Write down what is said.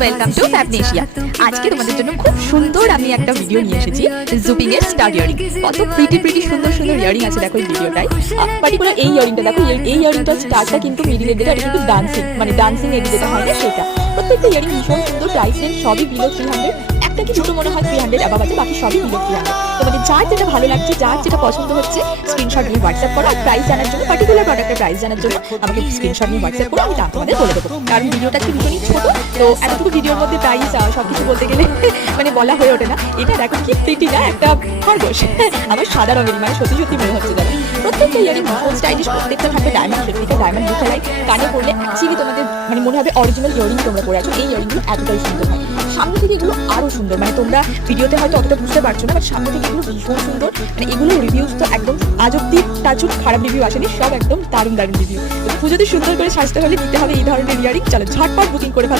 Welcome to ফ্যাবনেশিয়া। আজকে তোমাদের জন্য খুব সুন্দর আমি একটা ভিডিও নিয়ে এসেছি জুপিং এর স্টার ইয়ারিং। কত প্রিটি সুন্দর সুন্দর ইয়ারিং আছে দেখো এই ভিডিওটায়। পার্টিকুলার এই ইয়ারিংটা দেখো, এই ইয়ারিংটার স্টারটা কিন্তু মিডিলের দিকে, এটা কিন্তু ডান্সিং মানে ডান্সিং এর যেটা হয় না সেটা। প্রত্যেকটা ইয়ারিং ভীষণ সুন্দর, প্রাইস রেঞ্জ সবই বিলো 300, একটা কি দুটো মনে হয় 300 অ্যাবাভ আছে, বাকি সবই বিলো 300। তোমাদের যার যেটা ভালো লাগছে, যার যেটা পছন্দ হচ্ছে স্ক্রিনশট নিয়ে হোয়াটসঅ্যাপ করো। আর প্রাইস জানার জন্য, পার্টিকুলার প্রোডাক্টের প্রাইস জানার জন্য আমাকে স্ক্রিনশট নিয়ে হোয়াটসঅ্যাপ করো, আমি দাম তোমাদের বলে দেবো। কারণ ভিডিওটা কি ভীষণই ছোট, তো এতটুকু ভিডিওর মধ্যে প্রাইস সবকিছু বলতে গেলে মানে বলা হয়ে ওঠে না। এটা দেখো কি প্রিটি না, একটা খরগোশ আমার সাদা রঙের, মানে সত্যি সত্যি মনে হচ্ছে যেন। প্রত্যেকটা ইয়ারিং ভীষণ স্টাইলিশ, প্রত্যেকটা থাকবে ডায়মন্ড রেপ্লিকা, ডায়মন্ড বুখালাই। কানে পড়লে অ্যাকচুয়ালি তোমাদের মানে মনে হবে অরিজিনাল ইয়ারিং তোমরা পরে আছো। এই ইয়ারিংগুলো এতটাই সুন্দর হয়, সামনে থেকে এগুলো আরো সুন্দর, মানে তোমরা ভিডিওতে হয়তো অতটা বুঝতে পারছো না, বাট সামনে থেকে এগুলো ভীষণ সুন্দর। মানে এগুলো রিভিউজ তো একদম আজ অব্দি টাচুট খারাপ রিভিউ আসেনি, সব একদম দারুণ রিভিউ। তো পুজোতে সুন্দর করে সাজতে হলে নিতে হবে এই ধরনের ইয়ারিং। চলো ঝটপট বুকিং করে